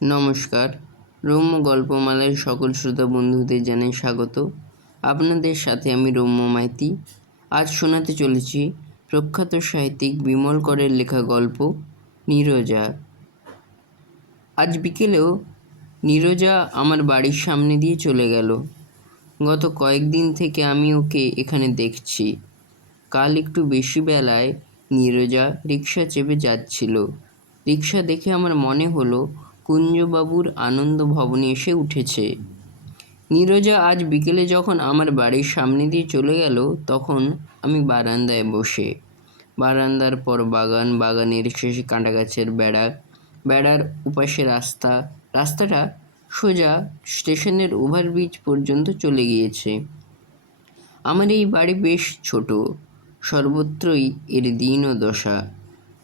নমস্কার। রম্য গল্পমালার সকল শ্রোতা বন্ধুদের জানাই স্বাগত। আপনাদের সাথে আমি রম্য মাইতি। আজ শোনাতে চলেছি প্রখ্যাত সাহিত্যিক বিমল করের লেখা গল্প নীরজা। আজ বিকেলেও নীরজা আমার বাড়ির সামনে দিয়ে চলে গেল। গত কয়েকদিন থেকে আমি ওকে এখানে দেখছি। কাল একটু বেশি বেলায় নীরজা রিকশা চেপে যাচ্ছিল। রিকশা দেখে আমার মনে হলো কুঞ্জবাবুর আনন্দ ভবনে এসে উঠেছে। নীরজা আজ বিকেলে যখন আমার বাড়ির সামনে দিয়ে চলে গেল, তখন আমি বারান্দায় বসে। বারান্দার পর বাগান, বাগানের শেষে কাঁটা গাছের বেড়া, বেড়ার উপাশে রাস্তা, রাস্তাটা সোজা স্টেশনের ওভারব্রিজ পর্যন্ত চলে গিয়েছে। আমার এই বাড়ি বেশ ছোট, সর্বত্রই এর দীন দশা।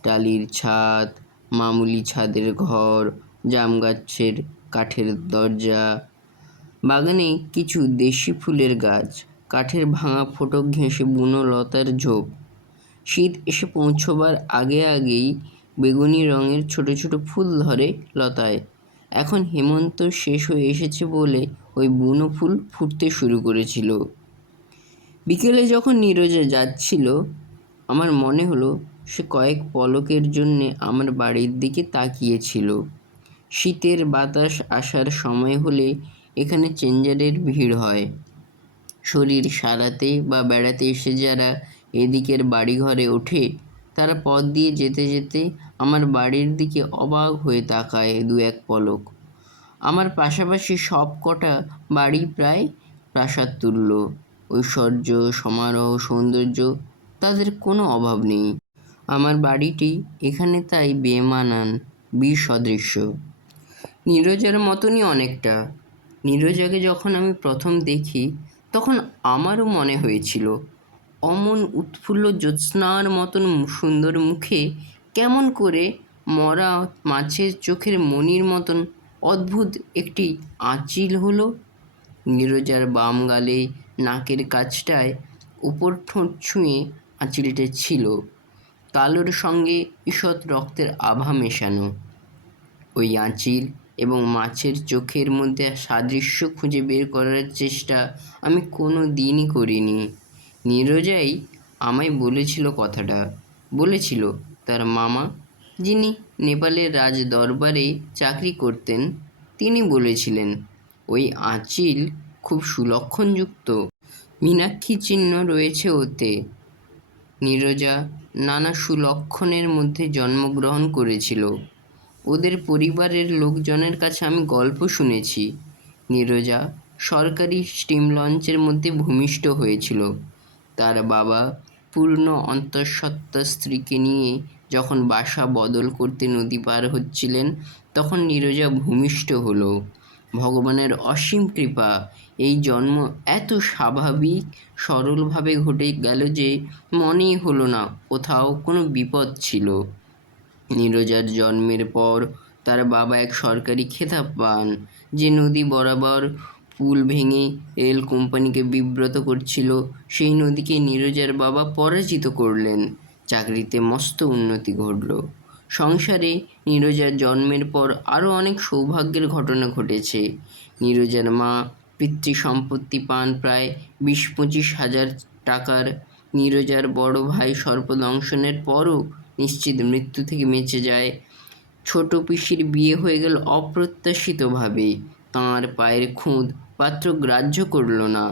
টালির ছাদ, মামুলি ছাদের ঘর, জাম গাছের কাঠের দরজা, বাগানে কিছু দেশি ফুলের গাছ, কাঠের ভাঙা ফটক ঘেঁষে বুনো লতার ঝোপ। শীত এসে পৌঁছবার আগেই বেগুনি রঙের ছোট ছোট ফুল ধরে লতায়। এখন হেমন্ত শেষ হয়ে এসেছে বলে ওই বুনো ফুল ফুটতে শুরু করেছিল। বিকেলে যখন নীরজা যাচ্ছিল, আমার মনে হলো সে কয়েক পলকের জন্যে আমার বাড়ির দিকে তাকিয়েছিল। শীতের বাতাস আসার সময় হলে এখানে চেঞ্জারের ভিড় হয়। শরীর সারাতে বা বেড়াতে এসে যারা এদিকের বাড়িঘরে ওঠে, তারা পথ দিয়ে যেতে যেতে আমার বাড়ির দিকে অবাক হয়ে তাকায় দু এক পলক। আমার পাশাপাশি সব কটা বাড়ি প্রায় প্রাসাদ তুল্য। ঐশ্বর্য, সমারোহ, সৌন্দর্য তাদের কোনো অভাব নেই। আমার বাড়িটি এখানে তাই বেমানান, বিসদৃশ্য। নীরজার মতনই অনেকটা। নীরজাকে যখন আমি প্রথম দেখি, তখন আমারও মনে হয়েছিল অমন উৎফুল্ল জ্যোৎস্নার মতন সুন্দর মুখে কেমন করে মরা মাছের চোখের মণির মতন অদ্ভুত একটি আঁচিল হলো। নীরজার বাম গালে নাকের কাছটায় উপর ঠোঁট ছুঁয়ে আঁচিলটা ছিল, কালোর সঙ্গে ঈষৎ রক্তের আভা মেশানো। ওই আঁচিল এবং মাছের চোখের মধ্যে সাদৃশ্য খুঁজে বের করার চেষ্টা আমি কোনো দিনই করিনি। নীরজাই আমায় বলেছিল কথাটা। বলেছিল তার মামা, যিনি নেপালের রাজ দরবারে চাকরি করতেন, তিনি বলেছিলেন ওই আঁচিল খুব সুলক্ষণযুক্ত। মীনাক্ষী চিহ্ন রয়েছে ওতে। নীরজা নানা সুলক্ষণের মধ্যে জন্মগ্রহণ করেছিল। ওদের পরিবারের লোকজনের কাছে আমি গল্প শুনেছি, নীরজা সরকারি স্টিম লঞ্চের মধ্যে ভূমিষ্ঠ হয়েছিল। তার বাবা পূর্ণ অন্তঃসত্ত্বা স্ত্রীকে নিয়ে যখন বাসা বদল করতে নদী পার হচ্ছিলেন, তখন নীরজা ভূমিষ্ঠ হলো। ভগবানের অসীম কৃপা, এই জন্ম এত স্বাভাবিক সরলভাবে ঘটে গেল যে মনেই হলো না কোথাও কোনো বিপদ ছিল। নীরজার জন্মের পর তার বাবা এক সরকারি খেতাব পান, যে নদী বরাবর পুল ভেঙে রেল কোম্পানিকে বিব্রত করছিল, সেই নদীকে নীরজার বাবা পরাজিত করলেন। চাকরিতে মস্ত উন্নতি ঘটল। সংসারে নীরজার জন্মের পর আরও অনেক সৌভাগ্যের ঘটনা ঘটেছে। নীরজার মা পিতৃ সম্পত্তি পান প্রায় 20-25 হাজার টাকার। নীরজার বড় ভাই সর্পদংশনের পরও নিশ্চিত মৃত্যু থেকে বেঁচে যায়। ছোট পিসির বিয়ে হয়ে গেল অপ্রত্যাশিতভাবে। তাঁর পায়ের খুঁত পাত্র গ্রাহ্য করল না।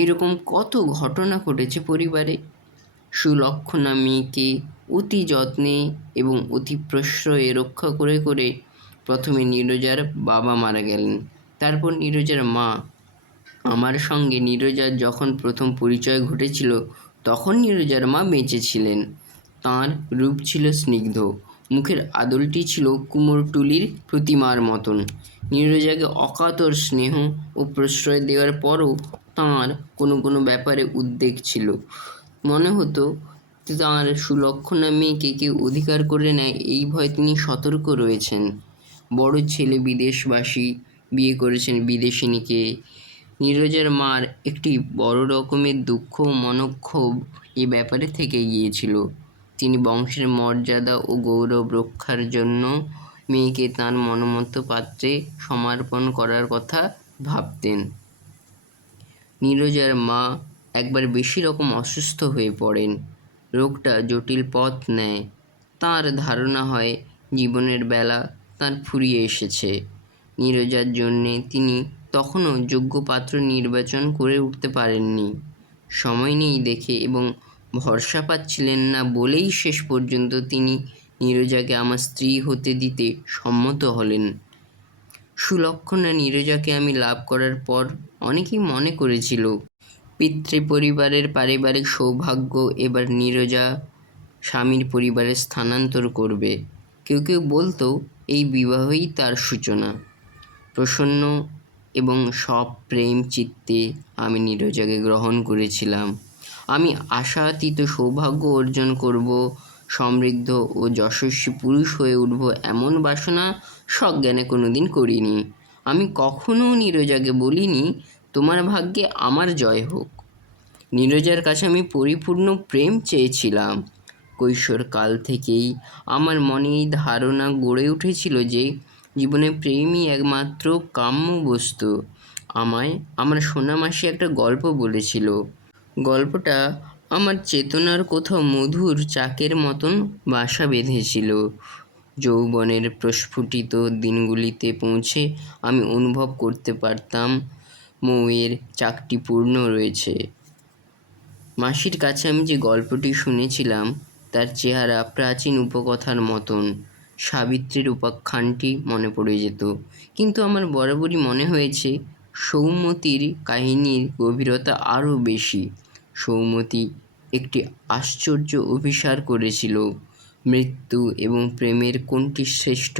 এরকম কত ঘটনা ঘটেছে পরিবারে। সুলক্ষণা মেয়েকে অতি যত্নে এবং অতি প্রশ্রয়ে রক্ষা করে করে প্রথমে নীরজার বাবা মারা গেলেন, তারপর নীরজার মা। আমার সঙ্গে নীরজার যখন প্রথম পরিচয় ঘটেছিল, তখন নীরজার মা বেঁচে ছিলেন। তাঁর রূপ ছিল স্নিগ্ধ, মুখের আদলটি ছিল কুমোরটুলির প্রতিমার মতন। নীরজাকে অকাতর স্নেহ ও প্রশ্রয় দেওয়ার পরও তাঁর কোনো কোনো ব্যাপারে উদ্বেগ ছিল। মনে হতো তাঁর সুলক্ষণা মেয়েকে কেউ অধিকার করে নেয়, এই ভয়ে তিনি সতর্ক রয়েছেন। বড় ছেলে বিদেশবাসী, বিয়ে করেছেন বিদেশিনীকে। নীরজার মার একটি বড় রকমের দুঃখ ও মনক্ষোভ এই ব্যাপারে থেকে গিয়েছিল। তিনি বংশের মর্যাদা ও গৌরব রক্ষার জন্য মেয়েকে তাঁর মনোমতো পাত্রে সমর্পণ করার কথা ভাবতেন। নীরজার মা একবার বেশি রকম অসুস্থ হয়ে পড়েন। রোগটা জটিল পথ নেয়। তাঁর ধারণা হয় জীবনের বেলা তাঁর ফুরিয়ে এসেছে। নীরজার জন্যে তিনি তখনও যোগ্য পাত্র নির্বাচন করে উঠতে পারেননি। সময় নেই দেখে এবং ভরসা পাচ্ছিলেন না বলেই শেষ পর্যন্ত তিনি নীরজাকে আমার স্ত্রী হতে দিতে সম্মত হলেন। সুলক্ষণা নীরজাকে আমি লাভ করার পর অনেকেই মনে করেছিল পিতৃপরিবারের পারিবারিক সৌভাগ্য এবার নীরজা স্বামীর পরিবারে স্থানান্তর করবে। কেউ কেউ বলতো এই বিবাহই তার সূচনা। প্রসন্ন এবং সপ্রেম চিত্তে আমি নীরজাকে গ্রহণ করেছিলাম। আমি আশাতীত সৌভাগ্য অর্জন করব, সমৃদ্ধ ও যশস্বী পুরুষ হয়ে উঠব এমন বাসনা সজ্ঞানে কোনোদিন করিনি। আমি কখনো নীরজাকে বলিনি তোমার ভাগ্যে আমার জয় হোক। নীরজার কাছে আমি পরিপূর্ণ প্রেম চেয়েছিলাম। কৈশোরকাল থেকেই আমার মনে এই ধারণা গড়ে উঠেছিল যে জীবনে প্রেমই একমাত্র কাম্য বস্তু। আমায় আমার সোনামাসি একটা গল্প বলেছিল। গল্পটা আমার চেতনার কোথাও মধুর চাকের মতন বাসা বেঁধেছিল। যৌবনের প্রস্ফুটিত দিনগুলিতে পৌঁছে আমি অনুভব করতে পারতাম মৌয়ের চাকটি পূর্ণ রয়েছে। মাসির কাছে আমি যে গল্পটি শুনেছিলাম তার চেহারা প্রাচীন উপকথার মতন। সাবিত্রীর উপাখ্যানটি মনে পড়ে যেত, কিন্তু আমার বরাবরই মনে হয়েছে সৌমতীর কাহিনীর গভীরতা আরও বেশি। সৌমতী একটি আশ্চর্য অভিসার করেছিল। মৃত্যু এবং প্রেমের কোনটি শ্রেষ্ঠ,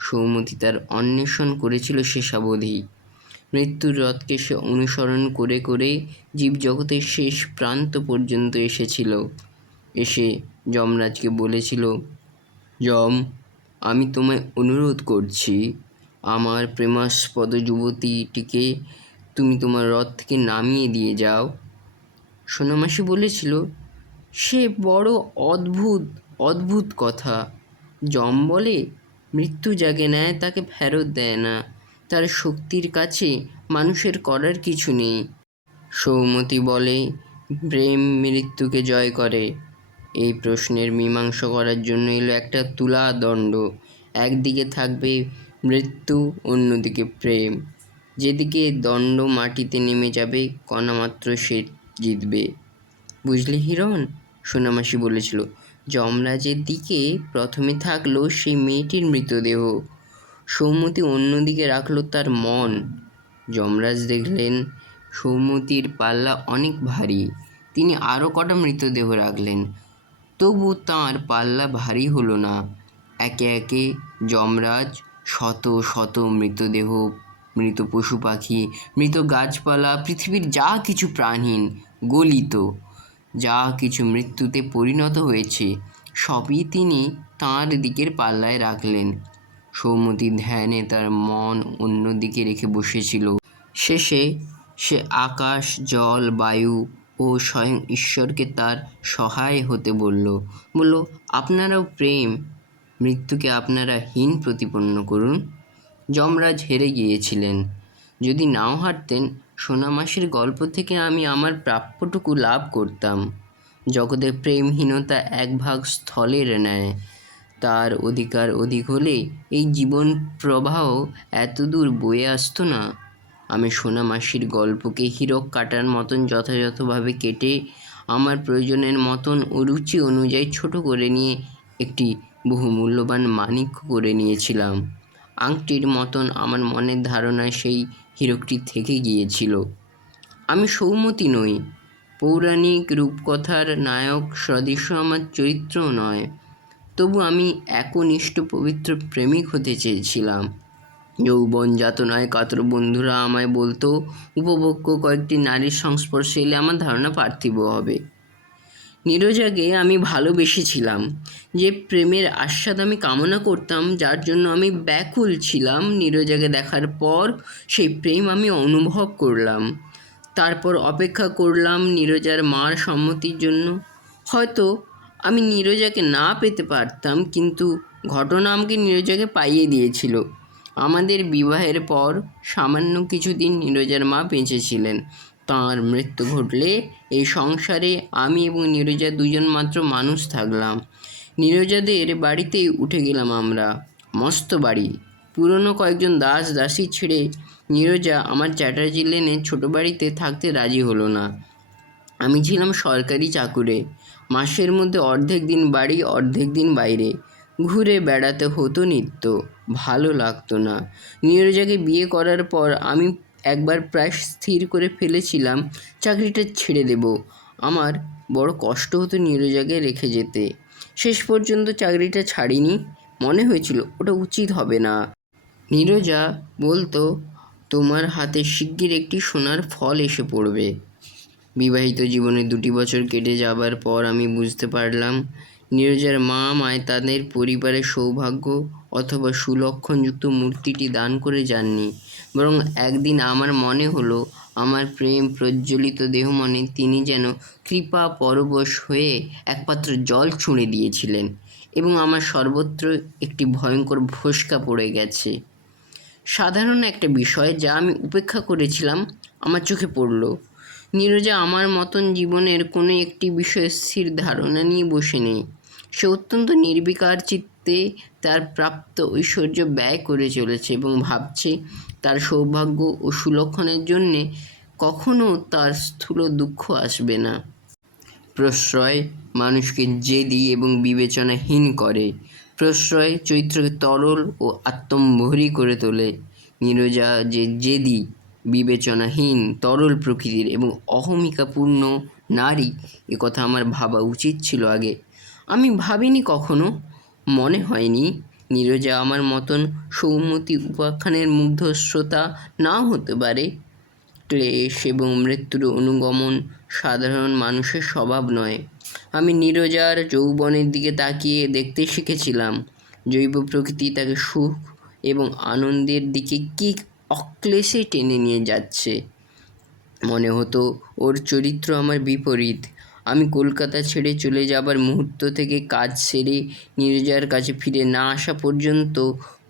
সৌমতী তার অন্বেষণ করেছিল শেষাবধি। মৃত্যুর রথকে সে অনুসরণ করে করে জীবজগতের শেষ প্রান্ত পর্যন্ত এসেছিল। এসে যমরাজকে বলেছিল, যম, আমি তোমায় অনুরোধ করছি, আমার প্রেমাস্পদ যুবতীটিকে তুমি তোমার রথ থেকে নামিয়ে দিয়ে যাও। সোনামাসি বলেছিল, সে বড় অদ্ভুত কথা। যম বলে, মৃত্যু যাকে নেয় তাকে ফেরত দেয় না। তার শক্তির কাছে মানুষের করার কিছু নেই। সৌমতী বলে, প্রেম মৃত্যুকে জয় করে। এই প্রশ্নের মীমাংসা করার জন্য এলো একটা তুলা দণ্ড। একদিকে থাকবে মৃত্যু, অন্যদিকে প্রেম। যেদিকে দণ্ড মাটিতে নেমে যাবে কণামাত্র সে জিতবে। বুঝলি হিরণ, সোনামাসি বলেছিল। যমরাজের দিকে প্রথমে থাকলো সেই মেয়েটির মৃতদেহ, সৌমতী অন্যদিকে রাখল তার মন। যমরাজ দেখলেন সৌমতীর পাল্লা অনেক ভারী। তিনি আরও কটা মৃতদেহ রাখলেন, তবু তাঁর পাল্লা ভারী হলো না। একে একে যমরাজ শত শত মৃতদেহ, মৃত পশু পাখি, মৃত গাছপালা, পৃথিবীর যা কিছু প্রাণহীন, গলিত, যা কিছু মৃত্যুতে পরিণত হয়েছে সবই তিনি তাঁর দিকের পাল্লায় রাখলেন। সৌমতী ধ্যানে তার মন অন্যদিকে রেখে বসেছিল। শেষে সে আকাশ, জল, বায়ু ও স্বয়ং ঈশ্বরকে তার সহায় হতে বলল, আপনারাও প্রেম, মৃত্যুকে আপনারা হীন প্রতিপন্ন করুন। যমরাজ হেরে গিয়েছিলেন। যদি নাও হারতেন, সোনামাসির গল্প থেকে আমি আমার প্রাপ্যটুকু লাভ করতাম। জগতের প্রেমহীনতা এক ভাগ স্থলের ন্যায়। তার অধিকার অধিক হলে এই জীবন প্রবাহ এতদূর বয়ে আসতো না। আমি সোনামাসির গল্পকে হীরক কাটার মতন যথাযথভাবে কেটে আমার প্রয়োজনের মতন ও রুচি অনুযায়ী ছোট করে নিয়ে একটি বহুমূল্যবান মাণিক্য করে নিয়েছিলাম। আংটির মতন আমার মনের ধারণায় সেই হীরকটি থেকে গিয়েছিল। আমি সৌমতী নই, পৌরাণিক রূপকথার নায়ক সদৃশ আমার চরিত্র নয়, তবু আমি একনিষ্ঠ পবিত্র প্রেমিক হতে চেয়েছিলাম। যৌবন যাতনায় কাতর বন্ধুরা আমায় বলতো উপভোগ্য কয়েকটি নারীর সংস্পর্শে এলে আমার ধারণা পার্থিব হবে। নীরজাকে আমি ভালোবেসেছিলাম। যে প্রেমের আস্বাদ আমি কামনা করতাম, যার জন্য আমি ব্যাকুল ছিলাম, নীরজাকে দেখার পর সেই প্রেম আমি অনুভব করলাম। তারপর অপেক্ষা করলাম নীরজার মার সম্মতির জন্য। হয়তো আমি নীরজাকে না পেতে পারতাম, কিন্তু ঘটনা আমাকে নীরজাকে পাইয়ে দিয়েছিল। আমাদের বিবাহের পর সামান্য কিছুদিন নীরজার মা বেঁচে ছিলেন। তাঁর মৃত্যু ঘটলে এই সংসারে আমি এবং নীরজা দুজন মাত্র মানুষ থাকলাম। নীরজাদের বাড়িতেই উঠে গেলাম আমরা। মস্ত বাড়ি। পুরনো কয়েকজন দাস দাসী ছেড়ে নীরজা আমার চ্যাটার্জি লেনে ছোটো বাড়িতে থাকতে রাজি হলো না। আমি ছিলাম সরকারি চাকুরে। মাসের মধ্যে অর্ধেক দিন বাড়ি, অর্ধেক দিন বাইরে। ঘুরে বেড়াতে হতো নিত্য। ভালো লাগতো না। নীরজাকে বিয়ে করার পর আমি একবার প্রায় স্থির করে ফেলেছিলাম চাকরিটা ছেড়ে দেব। আমার বড় কষ্ট হতো নীরজাকে রেখে যেতে। শেষ পর্যন্ত চাকরিটা ছাড়িনি। মনে হয়েছিল ওটা উচিত হবে না। নীরজা বলতো, তোমার হাতে শিগগির একটি সোনার ফল এসে পড়বে। বিবাহিত জীবনে 2 বছর কেটে যাবার পর আমি বুঝতে পারলাম নীরজার মা আমায় তাদের পরিবারের সৌভাগ্য অথবা সুলক্ষণযুক্ত মূর্তিটি দান করে যাননি, বরং একদিন আমার মনে হলো আমার প্রেম প্রজ্বলিত দেহমনে তিনি যেন কৃপা পরবশ হয়ে একপাত্র জল ছুঁড়ে দিয়েছিলেন এবং আমার সর্বত্র একটি ভয়ঙ্কর ফোস্কা পড়ে গেছে। সাধারণ একটা বিষয় যা আমি উপেক্ষা করেছিলাম আমার চোখে পড়ল। নীরজা আমার মতন জীবনের কোনো একটি বিষয়ে স্থির ধারণা নিয়ে বসে নেই। সে অত্যন্ত নির্বিকার চিত্তে তার প্রাপ্ত ঐশ্বর্য ব্যয় করে চলেছে এবং ভাবছে তার সৌভাগ্য ও সুলক্ষণের জন্যে কখনো তার স্থূল দুঃখ আসবে না। প্রশ্রয় মানুষকে জেদি এবং বিবেচনাহীন করে। প্রশ্রয় চরিত্রকে তরল ও আত্মম্ভরি করে তোলে। নীরজা যে জেদি, বিবেচনাহীন, তরল প্রকৃতির এবং অহমিকাপূর্ণ নারী, কথা আমার ভাবা উচিত ছিল আগে। আমি ভাবিনি কখনো। মনে হয়নি নীরজা আমার মতন সৌমতি উপাখ্যানের মুগ্ধ শ্রোতা নাও হতে পারে। ক্লেশ এবং মৃত্যুর অনুগমন সাধারণ মানুষের স্বভাব নয়। আমি নীরজার যৌবনের দিকে তাকিয়ে দেখতে শিখেছিলাম জৈব প্রকৃতি তাকে সুখ এবং আনন্দের দিকে কী অক্লেশে টেনে নিয়ে যাচ্ছে। মনে হতো ওর চরিত্র আমার বিপরীত। আমি কলকাতা ছেড়ে চলে যাবার মুহূর্ত থেকে কাজ সেরে নীরজার কাছে ফিরে না আসা পর্যন্ত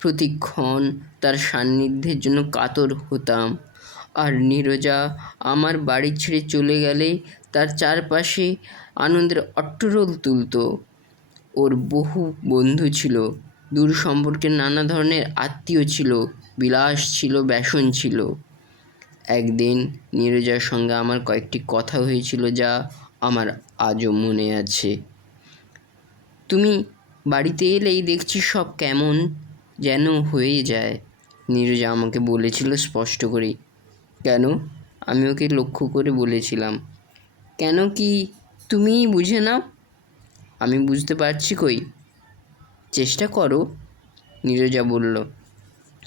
প্রতিক্ষণ তার সান্নিধ্যের জন্য কাতর হতাম। আর নীরজা আমার বাড়ি ছেড়ে চলে গেলে তার চারপাশে আনন্দের অট্টরোল তুলত। ওর বহু বন্ধু ছিল, দূর সম্পর্কের নানা ধরনের আত্মীয় ছিল, বিলাস ছিল, ব্যসন ছিল। একদিন নীরজার সঙ্গে আমার কয়েকটি কথা হয়েছিল যা আমার আজও মনে আছে। তুমি বাড়িতে এলেই দেখছি সব কেমন যেন হয়ে যায়, নীরজা আমাকে বলেছিল স্পষ্ট করে। কেন? আমি ওকে লক্ষ্য করে বলেছিলাম। কেন কি তুমিই বুঝে নাও? আমি বুঝতে পারছি কই, চেষ্টা করো, নীরজা বলল।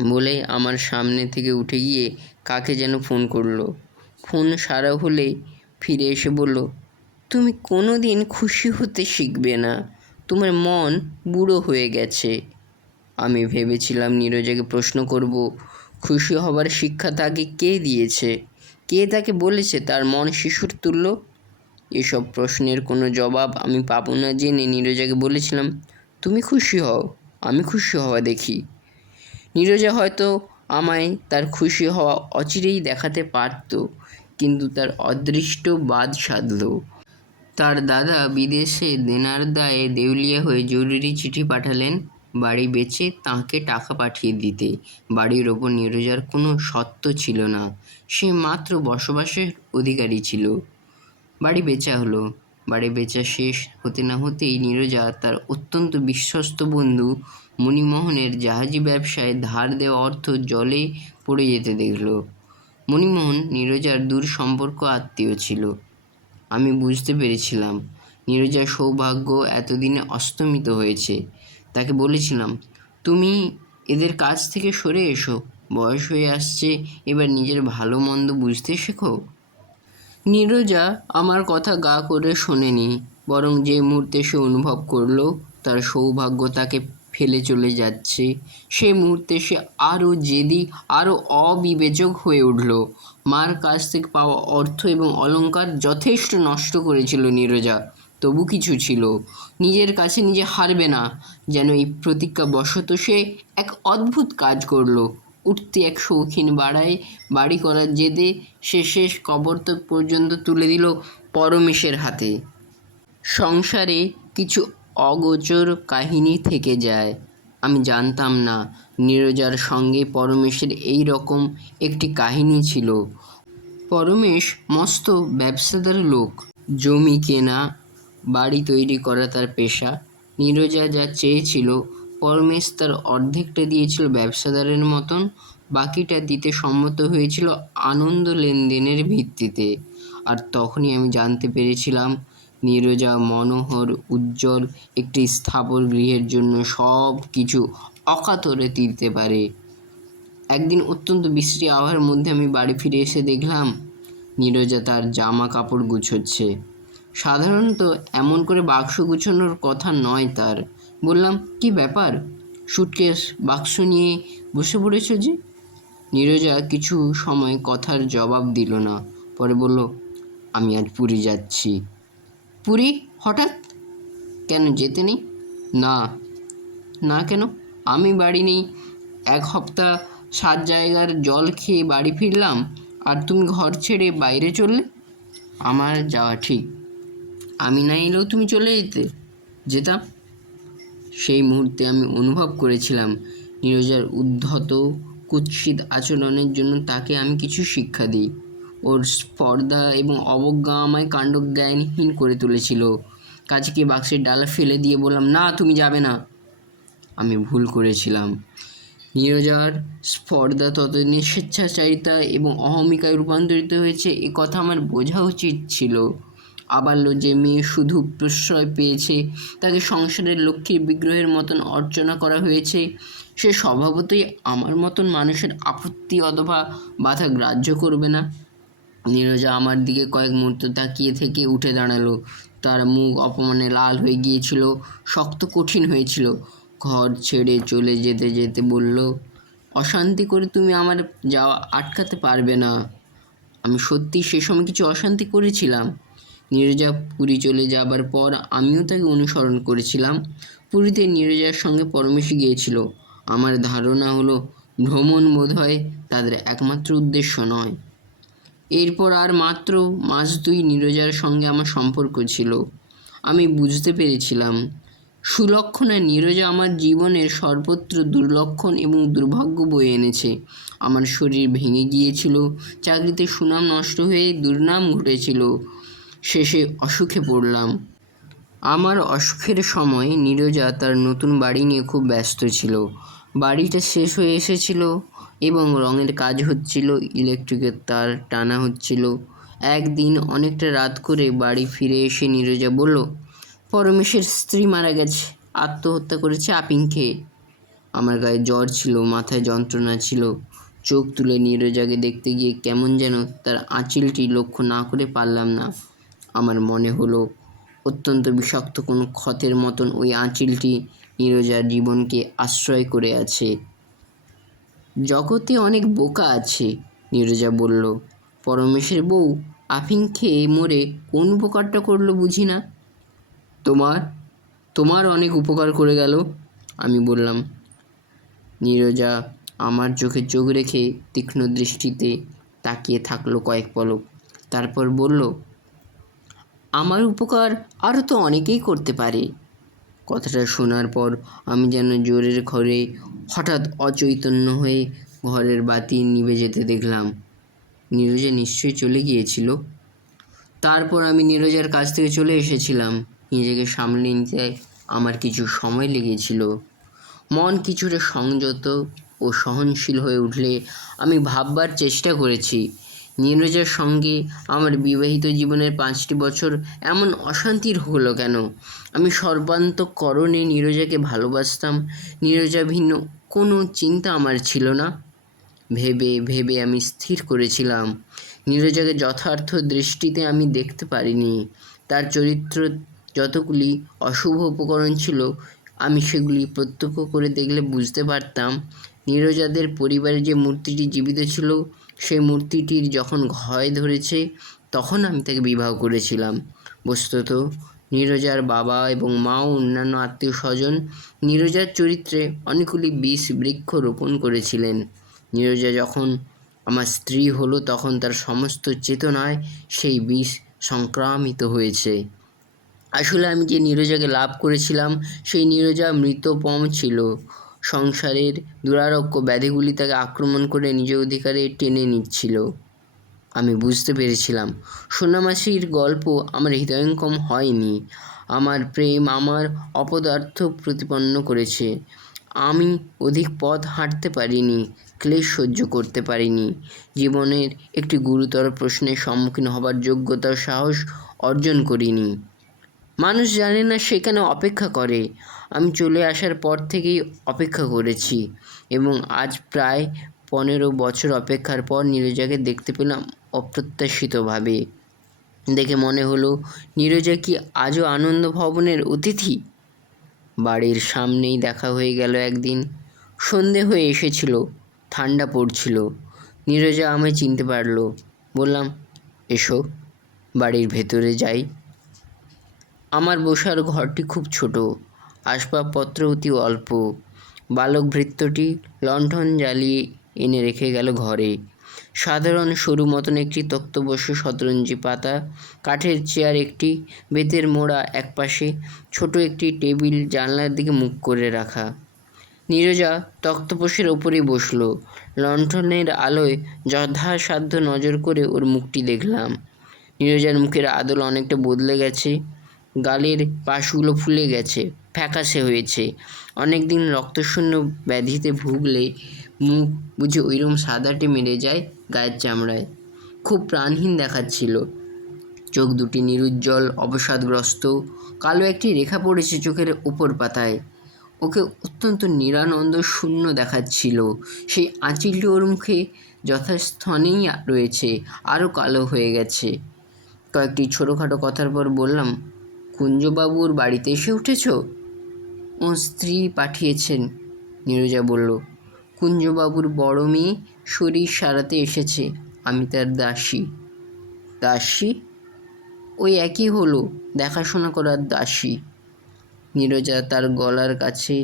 বলে আমার সামনে থেকে উঠে গিয়ে কাকে যেন ফোন করলো। ফোন সারা হলে ফিরে এসে বলল, তুমি কোনো দিন খুশি হতে শিখবে না, তোমার মন বুড়ো হয়ে গেছে। আমি ভেবেছিলাম নীরজাকে প্রশ্ন করব, খুশি হবার শিক্ষা তাকে কে দিয়েছে? কে তাকে বলেছে তার মন শিশুর তুল্য? এসব প্রশ্নের কোনো জবাব আমি পাবো না জেনে নীরজাকে বলেছিলাম, তুমি খুশি হও, আমি খুশি হওয়া দেখি। নীরজা হয়তো আমায় তার খুশি হওয়া অচিরেই দেখাতে পারত, কিন্তু তার অদৃষ্ট বাদ সাধল। তার দাদা বিদেশে দেনার দায়ে দেউলিয়া হয়ে জরুরি চিঠি পাঠালেন বাড়ি বেচে তাঁকে টাকা পাঠিয়ে দিতে। বাড়ির ওপর নীরজার কোনো সত্ত্ব ছিল না, সে মাত্র বসবাসের অধিকারী ছিল। বাড়ি বেচা হলো। বাড়ি বেচা শেষ হতে না হতেই নীরজা তার অত্যন্ত বিশ্বস্ত বন্ধু মণিমোহনের জাহাজি ব্যবসায় ধার দেওয়া অর্থ জলে পড়ে যেতে দেখল। মণিমোহন নীরজার দূর সম্পর্ক আত্মীয় ছিল। আমি বুঝতে পেরেছিলাম নীরজার সৌভাগ্য এতদিনে অস্তমিত হয়েছে। তাকে বলেছিলাম, তুমি এদের কাছ থেকে সরে এসো, বয়স হয়ে আসছে, এবার নিজের ভালো মন্দ বুঝতে শেখো। নীরজা আমার কথা গা করে শোনেনি, বরং যে মুহূর্তে সে অনুভব করলো তার সৌভাগ্য তাকে ফেলে চলে যাচ্ছে, সে মুহূর্তে সে আরও জেদি, আরও অবিবেচক হয়ে উঠল। মার কাছ থেকে পাওয়া অর্থ এবং অলংকার যথেষ্ট নষ্ট করেছিল নীরজা। তবু কিছু ছিল, নিজের কাছে নিজে হারবে না, যেন এই প্রতিজ্ঞা বশত সে এক অদ্ভুত কাজ করলো। উঠতি এক শৌখিন বাড়ি করার জেদে সে শেষ কবরতক পর্যন্ত তুলে দিল পরমেশের হাতে। সংসারে কিছু অগোচর কাহিনী থেকে যায়। আমি জানতাম না নীরজার সঙ্গে পরমেশের এই রকম একটি কাহিনী ছিল। পরমেশ মস্ত ব্যবসাদার লোক, জমি কেনা, বাড়ি তৈরি করা তার পেশা। নীরজা যা চেয়েছিল পরমেশ তার অর্ধেকটা দিয়েছিল ব্যবসাদারের মতন, বাকিটা দিতে সম্মত হয়েছিল আনন্দ লেনদেনের ভিত্তিতে। আর তখনই আমি জানতে পেরেছিলাম নীরজা মনোহর উজ্জ্বল একটি স্থাবর গৃহের জন্য সব কিছু অকাতরে দিতে পারে। একদিন অত্যন্ত বিশ্রী আবহাওয়ার মধ্যে আমি বাড়ি ফিরে এসে দেখলাম নীরজা তার জামা কাপড় গুছোচ্ছে। সাধারণত এমন করে বাক্স গুছোনোর কথা নয় তার। বললাম, কি ব্যাপার, সুটকেস বাক্স নিয়ে বসে পড়েছ যে? নীরজা কিছু সময় কথার জবাব দিল না। পরে বলল, আমি আজ পুরী যাচ্ছি। পুরী হঠাৎ? কেন, যেতে নেই? না। না কেন? আমি বাড়ি নেই, 1 সপ্তাহ 7 জায়গার জল খেয়ে বাড়ি ফিরলাম, আর তুমি ঘর ছেড়ে বাইরে চললে। আমার যাওয়া ঠিক, আমি না এলেও তুমি চলে যেতাম। সেই মুহূর্তে আমি অনুভব করেছিলাম নীরজার উদ্ধত কুৎসিত আচরণের জন্য তাকে আমি কিছু শিক্ষা দিই। ওর স্পর্ধা এবং অবজ্ঞা আমায় কাণ্ডজ্ঞানহীন করে তুলেছিল। কাছে গিয়ে বাক্সের ডালা ফেলে দিয়ে বললাম, না, তুমি যাবে না। আমি ভুল করেছিলাম। নীরজার স্পর্ধা ততদিনে স্বেচ্ছাচারিতা এবং অহমিকায় রূপান্তরিত হয়েছে এ কথা আমার বোঝা উচিত ছিল। আবাল্য যে মেয়ে শুধু প্রশ্রয় পেয়েছে, তাকে সংসারের লক্ষ্মীর বিগ্রহের মতন অর্চনা করা হয়েছে, সে স্বভাবতই আমার মতন মানুষের আপত্তি অথবা বাধা গ্রাহ্য করবে না। নীরজা আমার দিকে কয়েক মুহূর্ত তাকিয়ে থেকে উঠে দাঁড়ালো। তার মুখ অপমানে লাল হয়ে গিয়েছিল, শক্ত কঠিন হয়েছিল। ঘর ছেড়ে চলে যেতে যেতে বলল, অশান্তি করে তুমি আমার যাওয়া আটকাতে পারবে না। আমি সত্যি সে সময় কিছু অশান্তি করেছিলাম। নীরজা পুরী চলে যাবার পর আমিও তাকে অনুসরণ করেছিলাম। পুরীতে নীরজার সঙ্গে পরমেশ গিয়েছিল। আমার ধারণা হলো ভ্রমণ বোধহয় তাদের একমাত্র উদ্দেশ্য নয়। এরপর আর মাত্র মাস 2 নীরজার সঙ্গে আমার সম্পর্ক ছিল। আমি বুঝতে পেরেছিলাম সুলক্ষণা নীরজা আমার জীবনের সর্বত্র দুর্লক্ষণ এবং দুর্ভাগ্য বয়ে এনেছে। আমার শরীর ভেঙে গিয়েছিল, চাকরিতে সুনাম নষ্ট হয়ে দুর্নাম ঘটেছিল, শেষে অসুখে পড়লাম। আমার অসুখের সময় নীরজা তার নতুন বাড়ি নিয়ে খুব ব্যস্ত ছিল। বাড়িটা শেষ হয়ে এসেছিল এবং রঙের কাজ হচ্ছিল, ইলেকট্রিকের তার টানা হচ্ছিল। একদিন অনেকটা রাত করে বাড়ি ফিরে এসে নীরজা বলল, পরমেশের স্ত্রী মারা গেছে, আত্মহত্যা করেছে আপিং খেয়ে। আমার গায়ে জ্বর ছিল, মাথায় যন্ত্রণা ছিল। চোখ তুলে নীরজাকে দেখতে গিয়ে কেমন যেন তার আঁচিলটি লক্ষ্য না করে পারলাম না। আমার মনে হলো অত্যন্ত বিষাক্ত কোনো ক্ষতের মতন ওই আঁচিলটি নীরজার জীবনকে আশ্রয় করে আছে। জগতে অনেক বোকা আছে, নীরজা বলল। পরমেশের বউ আফিং খেয়ে মরে কোন উপকারটা করলো বুঝি না। তোমার অনেক উপকার করে গেল, আমি বললাম। নীরজা আমার চোখে চোখ রেখে তীক্ষ্ণ দৃষ্টিতে তাকিয়ে থাকলো কয়েক পলক, তারপর বলল, আমার উপকার আরও তো অনেকেই করতে পারে। কথাটা শোনার পর আমি যেন জোরের ঘরে হঠাৎ অচৈতন্য হয়ে ঘরের বাতি নিভে যেতে দেখলাম। নীরজা নিশ্চয়ই চলে গিয়েছিল। তারপর আমি নীরজার কাছ থেকে চলে এসেছিলাম। নিজেকে সামলে নিতে আমার কিছু সময় লেগেছিল। মন কিছুটা সংযত ও সহনশীল হয়ে উঠলে আমি ভাববার চেষ্টা করেছি, নীরজার সঙ্গে আমার বিবাহিত জীবনের 5টি বছর এমন অশান্তির হলো কেন। আমি সর্বান্তঃকরণে নীরজাকে ভালোবাসতাম, নীরজা ভিন্ন কোনো চিন্তা আমার ছিল না। ভেবে ভেবে আমি স্থির করেছিলাম নীরজাকে যথার্থ দৃষ্টিতে আমি দেখতে পারিনি। তার চরিত্র যতগুলি অশুভ উপকরণ ছিল, আমি সেগুলি প্রত্যক্ষ করে দেখলে বুঝতে পারতাম। নীরজাদের পরিবারে যে মূর্তিটি জীবিত ছিল, সেই মূর্তিটির যখন ক্ষয় ধরেছে, তখন আমি তাকে বিবাহ করেছিলাম। বস্তুত নীরজার বাবা এবং মা ও অন্যান্য আত্মীয় স্বজন নীরজার চরিত্রে অনেকগুলি বীজ বৃক্ষ রোপণ করেছিলেন। নীরজা যখন আমার স্ত্রী হলো তখন তার সমস্ত চেতনায় সেই বীজ সংক্রামিত হয়েছে। আসলে আমি যে নীরজাকে লাভ করেছিলাম সেই নীরজা মৃতপম ছিল। সংসারের দুরারোগ্য ব্যাধিগুলি তাকে আক্রমণ করে নিজ অধিকারে টেনে নিচ্ছিল। আমি বুঝতে পেরেছিলাম সোনামাসির গল্প আমার হৃদয়ঙ্গম হয়নি। আমার প্রেম আমার অপদার্থ প্রতিপন্ন করেছে। আমি অধিক পথ হাঁটতে পারিনি, ক্লেশ সহ্য করতে পারিনি, জীবনের একটি গুরুতর প্রশ্নের সম্মুখীন হবার যোগ্যতা ও সাহস অর্জন করিনি। মানুষ জানে না সেখানে অপেক্ষা করে। আমি চলে আসার পর থেকেই অপেক্ষা করেছি এবং আজ প্রায় 15 বছর অপেক্ষার পর নীরজাকে দেখতে পেলাম অপ্রত্যাশিতভাবে। দেখে মনে হলো নীরজা কি আজও আনন্দ ভবনের অতিথি। বাড়ির সামনেই দেখা হয়ে গেল একদিন। সন্ধে হয়ে এসেছিল, ঠান্ডা পড়ছিল। নীরজা আমায় চিনতে পারল। বললাম, এসো বাড়ির ভেতরে যাই। আমার বসার ঘরটি খুব ছোট, আসবাবপত্র অতি অল্প। বালক ভৃত্যটি লণ্ঠন জ্বালিয়ে এনে রেখে গেল ঘরে। সাধারণ সরু মতন একটি তক্তপোষে শতরঞ্জি পাতা, কাঠের চেয়ার একটি, বেতের মোড়া একপাশে, ছোট একটি টেবিল জানলার দিকে মুখ করে রাখা। নীরজা তক্তপোষের ওপরেই বসল। লণ্ঠনের আলোয় যথাসাধ্য নজর করে ওর মুখটি দেখলাম। নীরজার মুখের আদল অনেকটা বদলে গেছে। গালের পাশগুলো ফুলে গেছে, ফ্যাকাশে হয়েছে। অনেকদিন রক্তশূন্য ব্যাধিতে ভুগলে মুখ বুঝে ওইরকম সাদাটে মেরে যায় গায়ের চামড়ায়। খুব প্রাণহীন দেখাচ্ছিল। চোখ দুটি নিরুজ্জ্বল, অবসাদগ্রস্ত। কালো একটি রেখা পড়েছে চোখের উপর পাতায়। ওকে অত্যন্ত নিরানন্দ শূন্য দেখাচ্ছিল। সেই আঁচিলটি ওর মুখে যথাস্থানেই রয়েছে, আরও কালো হয়ে গেছে। কয়েকটি ছোটোখাটো কথার পর বললাম, কুঞ্জবাবুর বাড়িতে এসে উঠেছ? ও স্ত্রী পাঠিয়েছেন, নীরজা বলল। কুঞ্জবাবুর বড় মেয়ে শরীর সারাতে এসেছে, আমি তার দাসী। দাসী? ওই একই হলো, দেখাশোনা করার দাসী। নীরজা তার গলার কাছে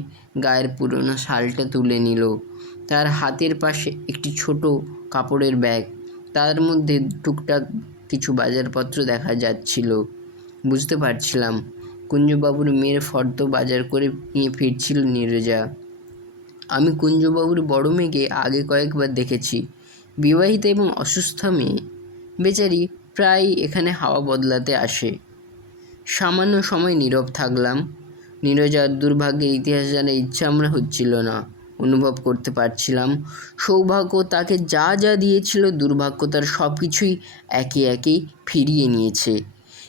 গায়ের পুরনো শালটা তুলে নিল। তার হাতের পাশে একটি ছোট কাপড়ের ব্যাগ, তার মধ্যে টুকটাক কিছু বাজারপত্র দেখা যাচ্ছিল। বুঝতে পারছিলাম কুঞ্জবাবুর মেয়ের ফর্দ বাজার করে নিয়ে ফিরছিল নীরজা। আমি কুঞ্জবাবুর বড় মেয়েকে আগে কয়েকবার দেখেছি, বিবাহিতা এবং অসুস্থ মেয়ে। বেচারি প্রায় এখানে হাওয়া বদলাতে আসে। সামান্য সময় নীরব থাকলাম। নীরজার দুর্ভাগ্যের ইতিহাস জানার ইচ্ছা আমরা হচ্ছিল না। অনুভব করতে পারছিলাম সৌভাগ্য তাকে যা যা দিয়েছিল দুর্ভাগ্য তার সব কিছুই একে একে ফিরিয়ে নিয়েছে।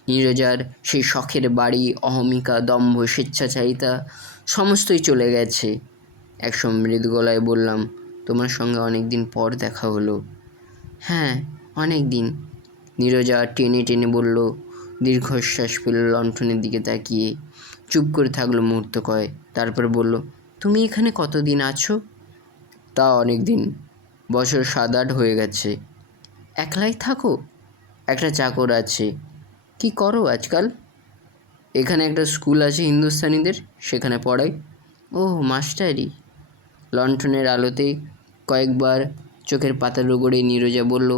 নীরজার সেই শখের বাড়ি, অহমিকা, দম্ভ, স্বেচ্ছাচারিতা সমস্তই চলে গেছে। এক সমৃদ্ধ গলায় বললাম, তোমার সঙ্গে অনেক দিন পর দেখা হলো। হ্যাঁ, অনেক দিন, নীরজা টেনে টেনে বলল। দীর্ঘশ্বাস ফেলল লণ্ঠনের দিকে তাকিয়ে। চুপ করে থাকলো মুহূর্ত কয়েক, তারপর বলল, তুমি এখানে কতদিন আছো? তা অনেক দিন, বছর 7-8 হয়ে গেছে। একলাই থাকো? একটা চাকর আছে। কি করো আজকাল? এখানে একটা স্কুল আছে হিন্দুস্তানিদের, সেখানে পড়াই। ও, মাস্টারি। লণ্ঠনের আলোতে কয়েকবার চোখের পাতা রগড়ে নীরজা বলল,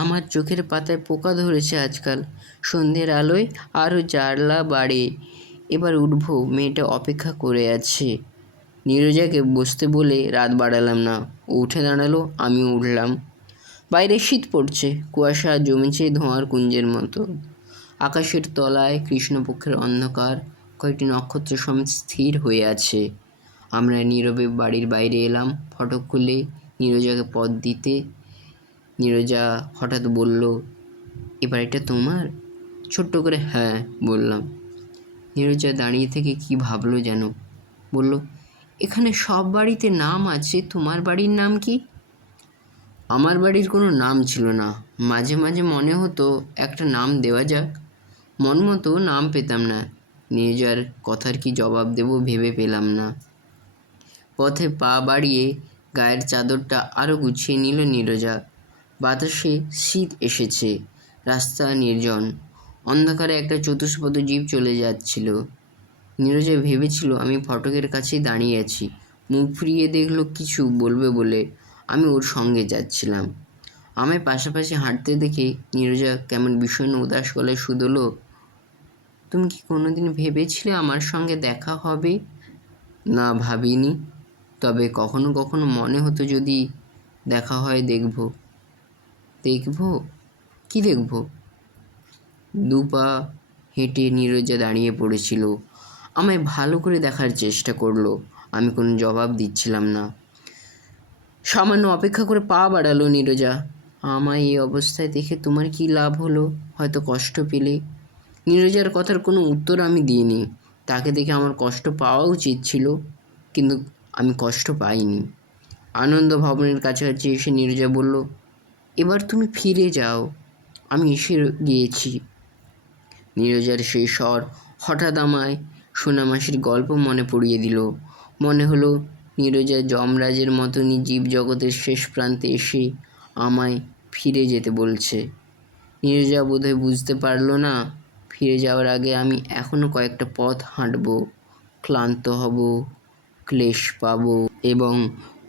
আমার চোখের পাতায় পোকা ধরেছে আজকাল। সন্ধ্যের আলোয় আরও জ্বালা বাড়ে। এবার উঠব, মেয়েটা অপেক্ষা করে আছে। নীরজাকে বসতে বলে রাত বাড়ালাম না। ও উঠে দাঁড়ালো, আমিও উঠলাম। বাইরে শীত পড়ছে, কুয়াশা জমেছে ধোঁয়ার কুঞ্জের মতো। আকাশের তলায় কৃষ্ণপক্ষের অন্ধকার কয়েকটি নক্ষত্র সমেত স্থির হয়ে আছে। আমরা নীরবে বাড়ির বাইরে এলাম। ফটক খুলে নীরজাকে পথ দিতে নীরজা হঠাৎ বলল, এবার এটা তোমার? ছোট্ট করে হ্যাঁ বললাম। নীরজা দাঁড়িয়ে থেকে কি ভাবলো যেন, বলল, এখানে সব বাড়িতে নাম আছে, তোমার বাড়ির নাম কি? আমার বাড়ির কোনো নাম ছিল না। মাঝে মাঝে মনে হতো একটা নাম দেওয়া যাক, মন মতো নাম পেতাম না। নীরজার কথার কি জবাব দেব ভেবে পেলাম না। পথে পা বাড়িয়ে গায়ের চাদরটা আরও গুছিয়ে নিল নীরজা। বাতাসে শীত এসেছে, রাস্তা নির্জন। অন্ধকারে একটা চতুষ্পদ জীব চলে যাচ্ছিল। নীরজা ভেবেছিল আমি ফটকের কাছেই দাঁড়িয়ে আছি। মুখ ফিরিয়ে দেখলো কিছু বলবে বলে আমি ওর সঙ্গে যাচ্ছিলাম। আমায় পাশাপাশি হাঁটতে দেখে নীরজা কেমন বিষণ্ণ উদাস গলায় শুধোলো, তুমি কি কোনোদিন ভেবেছিলে আমার সঙ্গে দেখা হবে? না, ভাবিনি। তবে কখনো কখনো মনে হতো যদি দেখা হয় দেখব। দেখব? কি দেখব? দুপা হেঁটে নীরজা দাঁড়িয়ে পড়েছিল। আমায় ভালো করে দেখার চেষ্টা করলো। আমি কোনো জবাব দিচ্ছিলাম না। সামান্য অপেক্ষা করে পা বাড়ালো নীরজা। আমায় এই অবস্থায় দেখে তোমার কি লাভ হলো? হয়তো কষ্ট পেলে। নীরজার কথার কোনো উত্তর আমি দিইনি। তাকে দেখে আমার কষ্ট পাওয়া উচিত ছিল, কিন্তু আমি কষ্ট পাইনি। আনন্দ ভবনের কাছাকাছি এসে নীরজা বলল, এবার তুমি ফিরে যাও, আমি এসে গিয়েছি। নীরজার সেই স্বর হঠাৎ আমায় সোনামাসির গল্প মনে পড়িয়ে দিল। মনে হলো নীরজা যমরাজের মতনই জীবজগতের শেষ প্রান্তে এসে আমায় ফিরে যেতে বলছে। নীরজা বোধহয় বুঝতে পারল না, ফিরে যাওয়ার আগে আমি এখনও কয়েকটা পথ হাঁটব, ক্লান্ত হব, ক্লেশ পাব এবং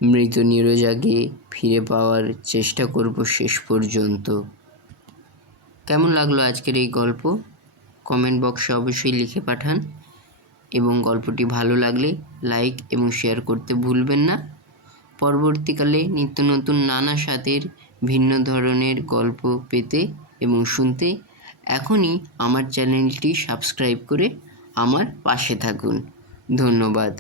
মৃত নীরজাকে ফিরে পাওয়ার চেষ্টা করব শেষ পর্যন্ত। কেমন লাগলো আজকের এই গল্প? কমেন্ট বক্সে অবশ্যই লিখে পাঠান এবং গল্পটি ভালো লাগলে লাইক এবং শেয়ার করতে ভুলবেন না। পরবর্তীকালে নিত্য নতুন নানা স্বাদের ভিন্ন ধরনের গল্প পেতে এবং শুনতে এখনই আমার চ্যানেলটি সাবস্ক্রাইব করে আমার পাশে থাকুন। ধন্যবাদ।